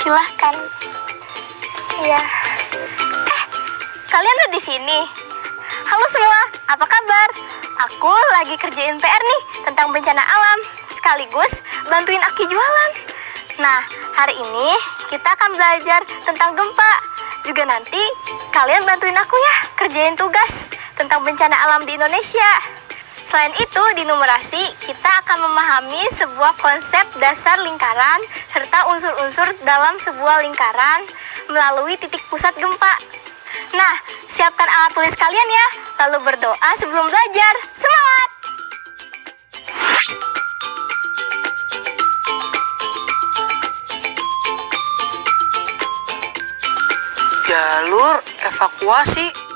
Silahkan. Iya. Kalian ada di sini? Halo semua, apa kabar? Aku lagi kerjain PR nih tentang bencana alam, sekaligus bantuin Aki jualan. Nah, hari ini kita akan belajar tentang gempa. Juga nanti kalian bantuin aku ya kerjain tugas tentang bencana alam di Indonesia. Selain itu, di numerasi kita akan memahami sebuah konsep dasar lingkaran serta unsur-unsur dalam sebuah lingkaran melalui titik pusat gempa. Nah, siapkan alat tulis kalian ya, lalu berdoa sebelum belajar. Semangat! Jalur evakuasi.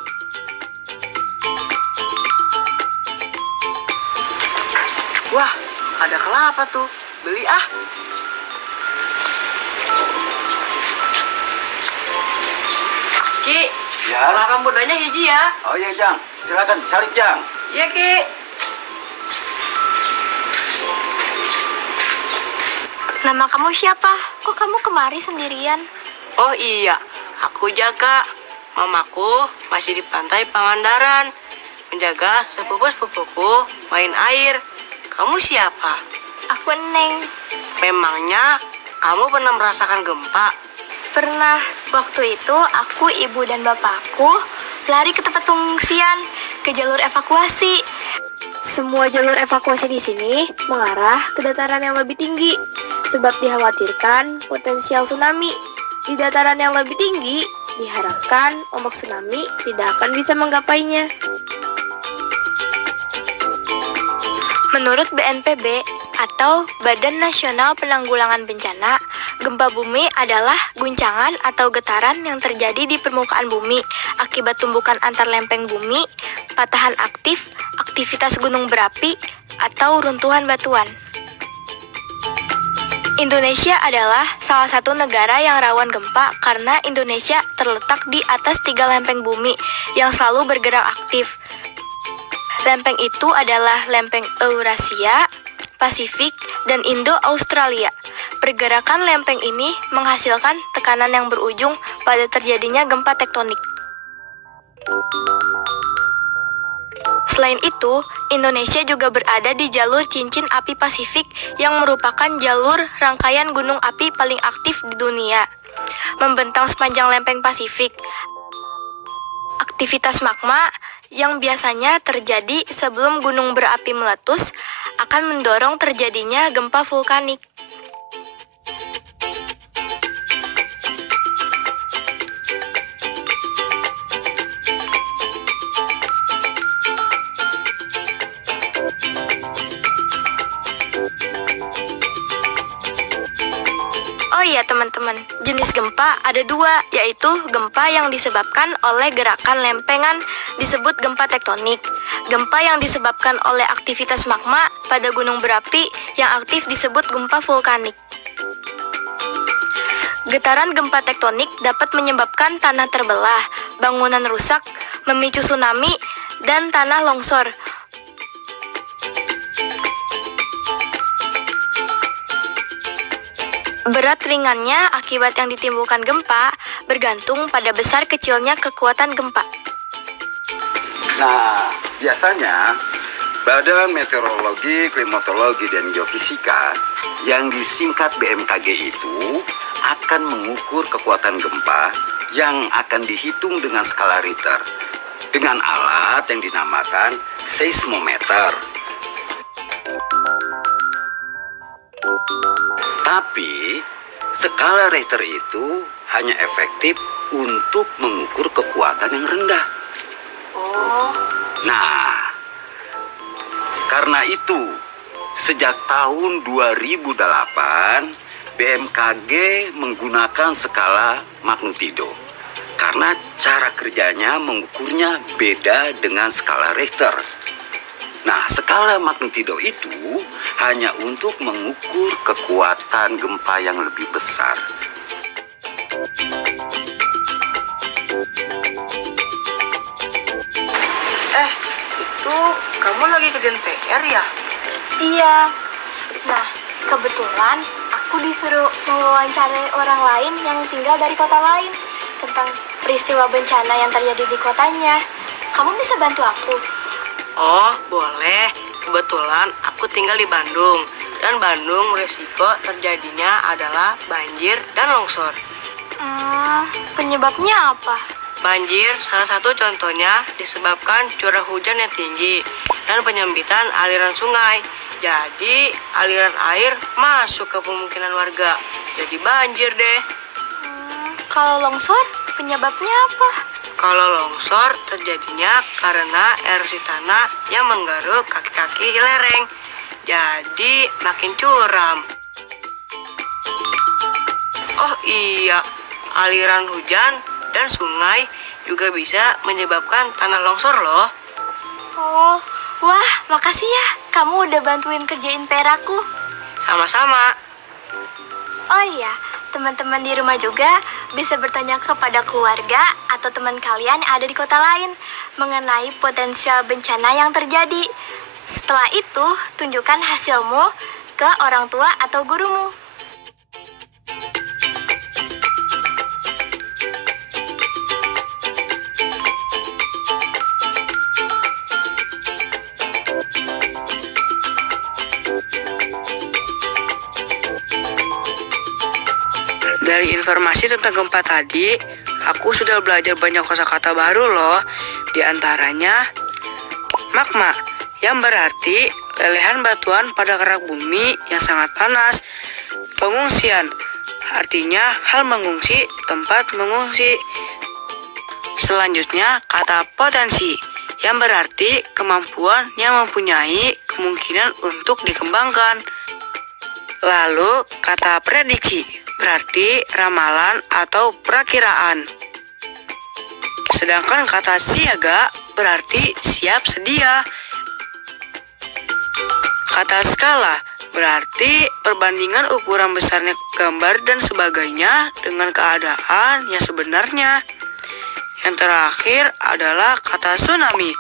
Wah, ada kelapa tuh. Beli ah. Ki, Ya. kelapa mudanya hiji ya. Oh iya Jang, silakan salib Jang. Iya Ki. Nama kamu siapa? Kok kamu kemari sendirian? Oh iya, aku Jaka. Mamaku masih di pantai Pangandaran, menjaga sepupu-sepupuku main air. Kamu siapa? Aku Neng. Memangnya kamu pernah merasakan gempa? Pernah. Waktu itu aku, ibu, dan bapakku lari ke tempat pengungsian, ke jalur evakuasi. Semua jalur evakuasi di sini mengarah ke dataran yang lebih tinggi, sebab dikhawatirkan potensial tsunami. Di dataran yang lebih tinggi, diharapkan ombak tsunami tidak akan bisa menggapainya. Menurut BNPB atau Badan Nasional Penanggulangan Bencana, gempa bumi adalah guncangan atau getaran yang terjadi di permukaan bumi akibat tumbukan antar lempeng bumi, patahan aktif, aktivitas gunung berapi, atau runtuhan batuan. Indonesia adalah salah satu negara yang rawan gempa karena Indonesia terletak di atas 3 lempeng bumi yang selalu bergerak aktif. Lempeng itu adalah lempeng Eurasia, Pasifik, dan Indo-Australia. Pergerakan lempeng ini menghasilkan tekanan yang berujung pada terjadinya gempa tektonik. Selain itu, Indonesia juga berada di jalur cincin api Pasifik yang merupakan jalur rangkaian gunung api paling aktif di dunia. Membentang sepanjang lempeng Pasifik. Aktivitas magma yang biasanya terjadi sebelum gunung berapi meletus akan mendorong terjadinya gempa vulkanik. Oh iya teman-teman, jenis gempa ada 2, yaitu gempa yang disebabkan oleh gerakan lempengan disebut gempa tektonik. Gempa yang disebabkan oleh aktivitas magma pada gunung berapi yang aktif disebut gempa vulkanik. Getaran gempa tektonik dapat menyebabkan tanah terbelah, bangunan rusak, memicu tsunami, dan tanah longsor. Berat ringannya akibat yang ditimbulkan gempa bergantung pada besar kecilnya kekuatan gempa. Nah, biasanya Badan Meteorologi, Klimatologi, dan Geofisika yang disingkat BMKG itu akan mengukur kekuatan gempa yang akan dihitung dengan skala Richter dengan alat yang dinamakan seismometer. Tapi, skala Richter itu hanya efektif untuk mengukur kekuatan yang rendah. Nah, karena itu, sejak tahun 2008, BMKG menggunakan skala magnitudo. Karena cara kerjanya mengukurnya beda dengan skala Richter. Nah, skala magnitudo itu hanya untuk mengukur kekuatan gempa yang lebih besar. Itu kamu lagi kerjain PR ya? Iya. Nah, kebetulan aku aku disuruh mewawancarai orang lain yang tinggal dari kota lain tentang peristiwa bencana yang terjadi di kotanya. Kamu bisa bantu aku? Oh, boleh. Kebetulan aku tinggal di Bandung. Dan Bandung risiko terjadinya adalah banjir dan longsor. Penyebabnya apa? Banjir salah satu contohnya disebabkan curah hujan yang tinggi dan penyempitan aliran sungai. Jadi aliran air masuk ke pemukiman warga. Jadi banjir deh. Kalau longsor, penyebabnya apa? Kalau longsor terjadinya karena erosi tanah yang menggeruk kaki-kaki lereng. Jadi makin curam. Oh iya, aliran hujan dan sungai juga bisa menyebabkan tanah longsor loh. Oh, wah, makasih ya. Kamu udah bantuin kerjain PR aku. Sama-sama. Oh iya, teman-teman di rumah juga bisa bertanya kepada keluarga atau teman kalian yang ada di kota lain mengenai potensial bencana yang terjadi. Setelah itu, tunjukkan hasilmu ke orang tua atau gurumu. Dari informasi tentang gempa tadi, aku sudah belajar banyak kosakata baru loh. Di antaranya, magma, yang berarti lelehan batuan pada kerak bumi yang sangat panas. Pengungsian, artinya hal mengungsi, tempat mengungsi. Selanjutnya, kata potensi, yang berarti kemampuan yang mempunyai kemungkinan untuk dikembangkan. Lalu, kata prediksi, berarti ramalan atau perakiraan. Sedangkan kata siaga berarti siap sedia. Kata skala berarti perbandingan ukuran besarnya gambar dan sebagainya dengan keadaan yang sebenarnya. Yang terakhir adalah kata tsunami,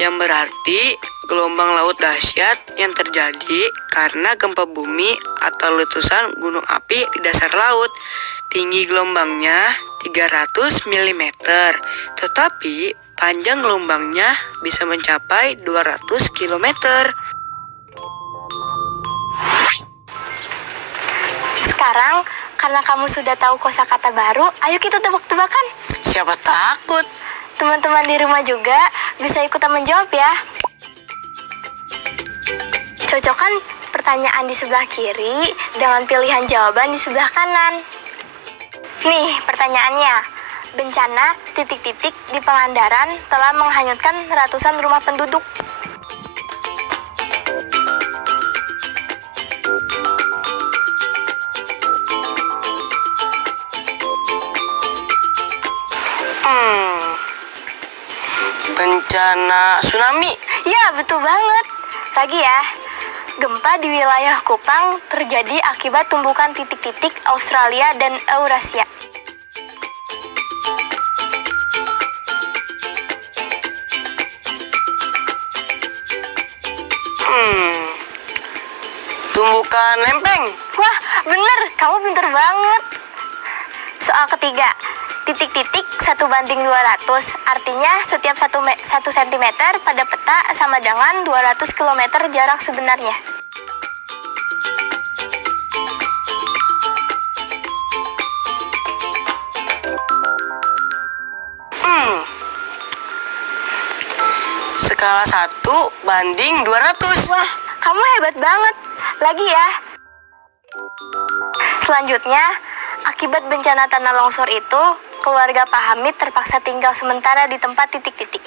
yang berarti gelombang laut dahsyat yang terjadi karena gempa bumi atau letusan gunung api di dasar laut. Tinggi gelombangnya 300 mm, tetapi panjang gelombangnya bisa mencapai 200 km. Sekarang, karena kamu sudah tahu kosakata baru, ayo kita tebak-tebakan. Siapa takut? Teman-teman di rumah juga bisa ikutan menjawab ya. Cocokkan pertanyaan di sebelah kiri dengan pilihan jawaban di sebelah kanan. Nih pertanyaannya. Bencana titik-titik di Pangandaran telah menghanyutkan ratusan rumah penduduk. Bencana tsunami. Ya, betul banget. Lagi ya, gempa di wilayah Kupang terjadi akibat tumbukan titik-titik Australia dan Eurasia. Tumbukan lempeng. Wah, bener. Kamu pinter banget. Soal ketiga, titik-titik 1:200. Artinya setiap 1 cm pada peta sama dengan 200 km jarak sebenarnya. Skala 1:200. Wah, kamu hebat banget. Lagi ya. Selanjutnya, akibat bencana tanah longsor itu, keluarga Pak Hamid terpaksa tinggal sementara di tempat titik-titik.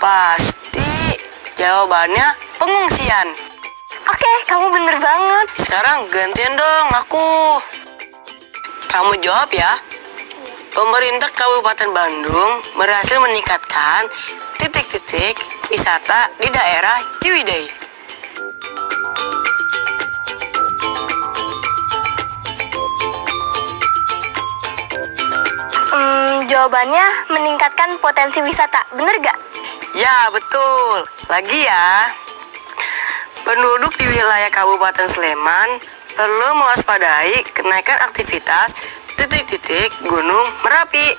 Pasti jawabannya pengungsian. Oke, kamu bener banget. Sekarang gantian dong aku. Kamu jawab ya. Pemerintah Kabupaten Bandung berhasil meningkatkan titik-titik wisata di daerah Ciwidey. Jawabannya meningkatkan potensi wisata, bener gak? Ya, betul. Lagi ya, penduduk di wilayah Kabupaten Sleman perlu mewaspadai kenaikan aktivitas titik-titik Gunung Merapi.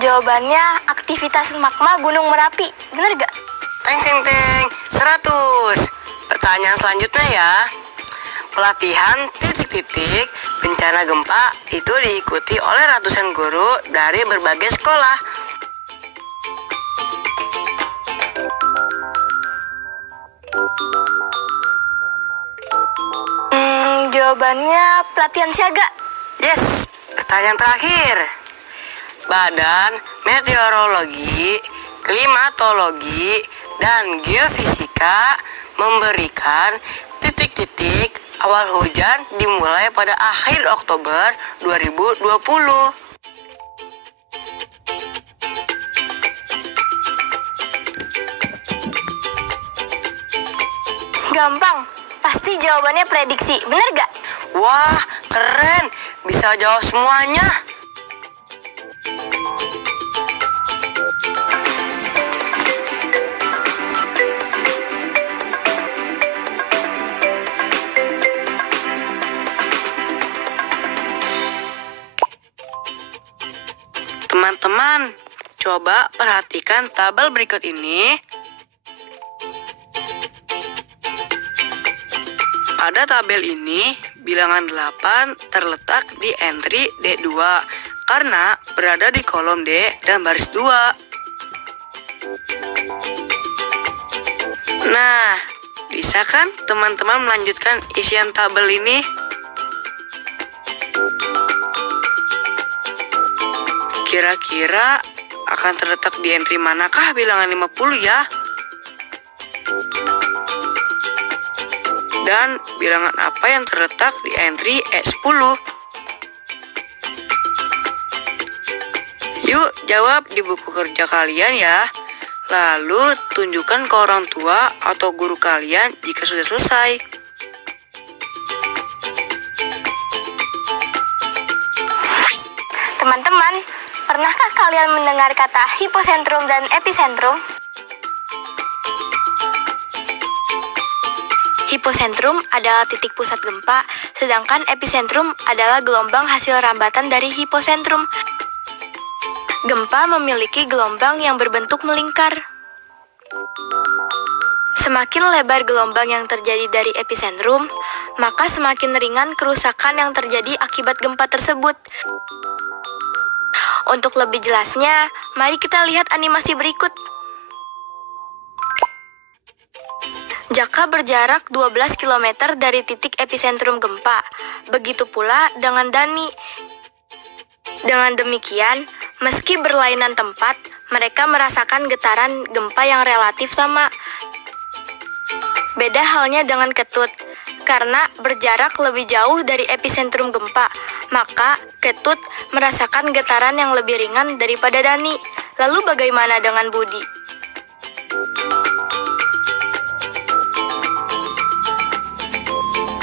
Jawabannya aktivitas magma Gunung Merapi, bener gak? Teng teng teng, 100. Pertanyaan selanjutnya ya. Pelatihan titik-titik bencana gempa itu diikuti oleh ratusan guru dari berbagai sekolah. Jawabannya pelatihan siaga. Yes, pertanyaan terakhir. Badan Meteorologi, Klimatologi, dan Geofisika memberikan titik-titik awal hujan dimulai pada akhir Oktober 2020. Gampang, pasti jawabannya prediksi, bener gak? Wah, keren. Bisa jawab semuanya. Teman-teman, coba perhatikan tabel berikut ini. Pada tabel ini, bilangan 8 terletak di entry D2 karena berada di kolom D dan baris 2. Nah, bisa kan teman-teman melanjutkan isian tabel ini? Kira-kira akan terletak di entry manakah bilangan 50 ya? Dan bilangan apa yang terletak di entry E10? Yuk jawab di buku kerja kalian ya. Lalu tunjukkan ke orang tua atau guru kalian jika sudah selesai. Teman-teman, pernahkah kalian mendengar kata hiposentrum dan epicentrum? Hiposentrum adalah titik pusat gempa, sedangkan epicentrum adalah gelombang hasil rambatan dari hiposentrum. Gempa memiliki gelombang yang berbentuk melingkar. Semakin lebar gelombang yang terjadi dari epicentrum, maka semakin ringan kerusakan yang terjadi akibat gempa tersebut. Untuk lebih jelasnya, mari kita lihat animasi berikut. Jaka berjarak 12 km dari titik epicentrum gempa. Begitu pula dengan Dani. Dengan demikian, meski berlainan tempat, mereka merasakan getaran gempa yang relatif sama. Beda halnya dengan Ketut. Karena berjarak lebih jauh dari epicentrum gempa, maka Ketut merasakan getaran yang lebih ringan daripada Dani. Lalu bagaimana dengan Budi?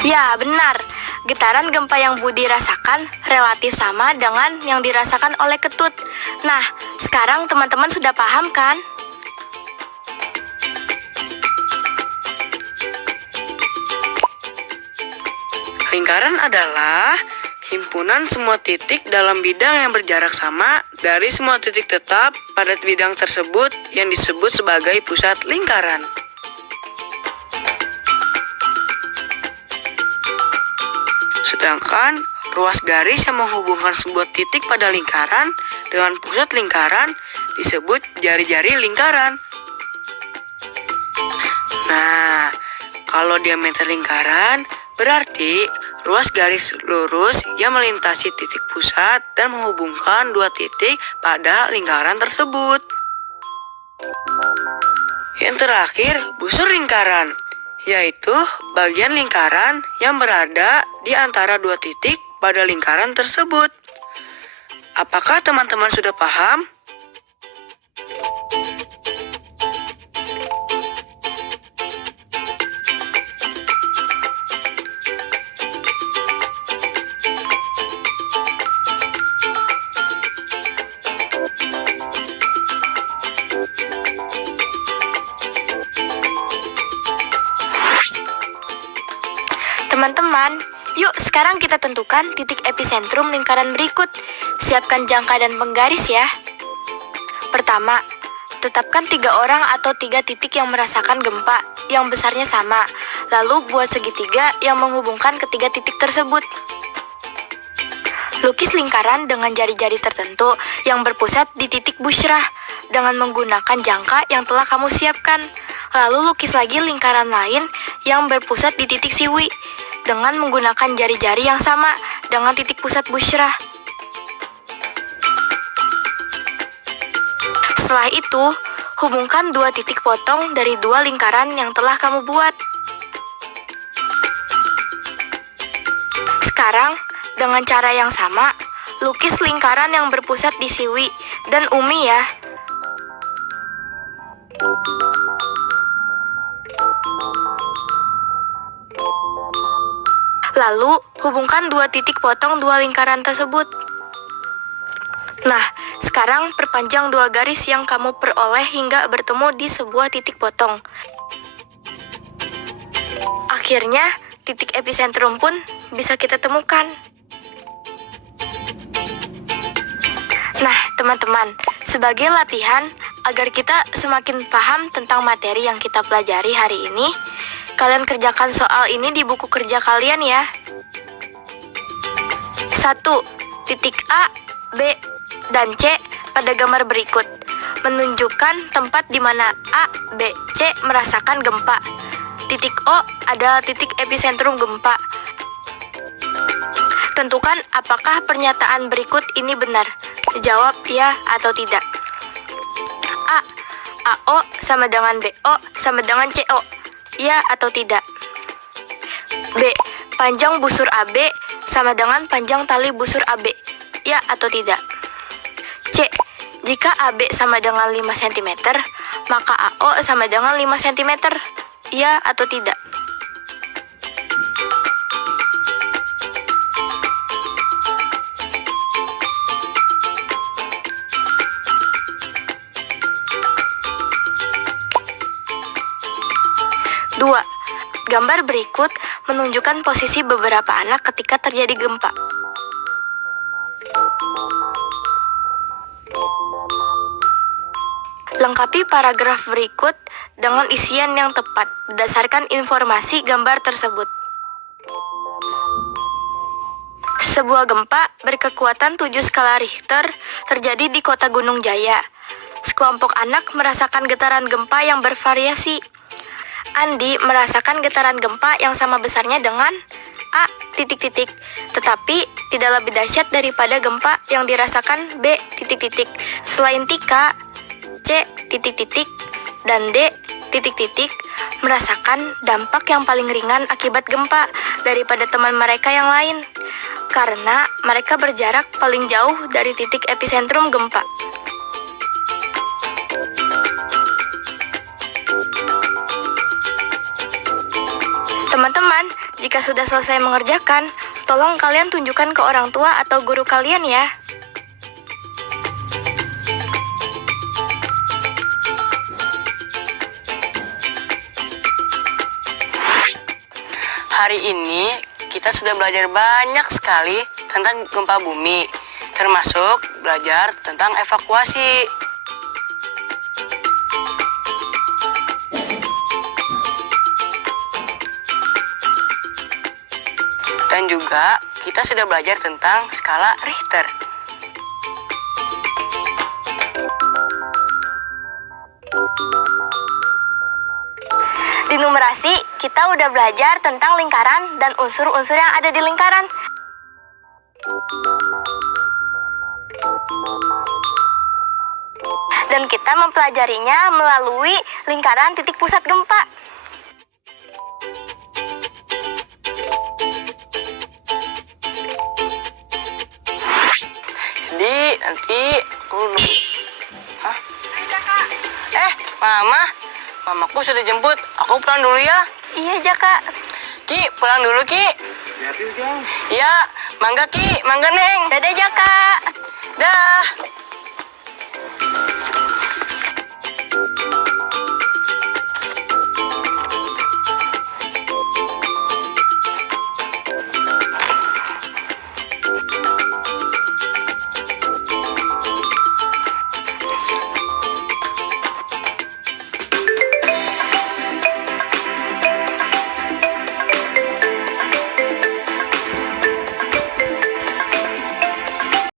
Ya, benar. Getaran gempa yang Budi rasakan relatif sama dengan yang dirasakan oleh Ketut. Nah, sekarang teman-teman sudah paham kan? Lingkaran adalah himpunan semua titik dalam bidang yang berjarak sama dari semua titik tetap pada bidang tersebut yang disebut sebagai pusat lingkaran. Sedangkan ruas garis yang menghubungkan sebuah titik pada lingkaran dengan pusat lingkaran disebut jari-jari lingkaran. Nah, kalau diameter lingkaran berarti ruas garis lurus yang melintasi titik pusat dan menghubungkan dua titik pada lingkaran tersebut. Yang terakhir, busur lingkaran, yaitu bagian lingkaran yang berada di antara dua titik pada lingkaran tersebut. Apakah teman-teman sudah paham? Sekarang kita tentukan titik epicentrum lingkaran berikut. Siapkan jangka dan penggaris ya. Pertama, tetapkan 3 orang atau 3 titik yang merasakan gempa yang besarnya sama. Lalu buat segitiga yang menghubungkan ketiga titik tersebut. Lukis lingkaran dengan jari-jari tertentu yang berpusat di titik busyrah dengan menggunakan jangka yang telah kamu siapkan. Lalu lukis lagi lingkaran lain yang berpusat di titik siwi dengan menggunakan jari-jari yang sama dengan titik pusat busyrah. Setelah itu, hubungkan 2 titik potong dari 2 lingkaran yang telah kamu buat. Sekarang, dengan cara yang sama, lukis lingkaran yang berpusat di siwi dan umi ya. Lalu, hubungkan 2 titik potong 2 lingkaran tersebut. Nah, sekarang perpanjang 2 garis yang kamu peroleh hingga bertemu di sebuah titik potong. Akhirnya, titik epicentrum pun bisa kita temukan. Nah, teman-teman, sebagai latihan agar kita semakin paham tentang materi yang kita pelajari hari ini, kalian kerjakan soal ini di buku kerja kalian ya. 1. Titik A, B, dan C pada gambar berikut menunjukkan tempat di mana A, B, C merasakan gempa. Titik O adalah titik epicentrum gempa. Tentukan apakah pernyataan berikut ini benar. Jawab ya atau tidak. A. AO sama dengan BO sama dengan CO. Ya atau tidak. B. Panjang busur AB sama dengan panjang tali busur AB. Ya atau tidak. C. Jika AB sama dengan 5 cm, maka AO sama dengan 5 cm. Ya atau tidak. Dua, gambar berikut menunjukkan posisi beberapa anak ketika terjadi gempa. Lengkapi paragraf berikut dengan isian yang tepat berdasarkan informasi gambar tersebut. Sebuah gempa berkekuatan 7 skala Richter terjadi di kota Gunung Jaya. Sekelompok anak merasakan getaran gempa yang bervariasi. Andi merasakan getaran gempa yang sama besarnya dengan A titik-titik, tetapi tidak lebih dahsyat daripada gempa yang dirasakan B titik-titik. Selain Tika, C titik-titik, dan D titik-titik merasakan dampak yang paling ringan akibat gempa daripada teman mereka yang lain, karena mereka berjarak paling jauh dari titik epicentrum gempa. Teman-teman, jika sudah selesai mengerjakan, tolong kalian tunjukkan ke orang tua atau guru kalian ya. Hari ini kita sudah belajar banyak sekali tentang gempa bumi, termasuk belajar tentang evakuasi. Dan juga kita sudah belajar tentang skala Richter. Di numerasi, kita udah belajar tentang lingkaran dan unsur-unsur yang ada di lingkaran. Dan kita mempelajarinya melalui lingkaran titik pusat gempa. Jadi nanti aku Hah? Mamaku sudah jemput. Aku pulang dulu ya. Iya, Jaka. Ki, pulang dulu Ki. Iya, mangga Ki, mangga Neng. Dadah, Jaka. Dah.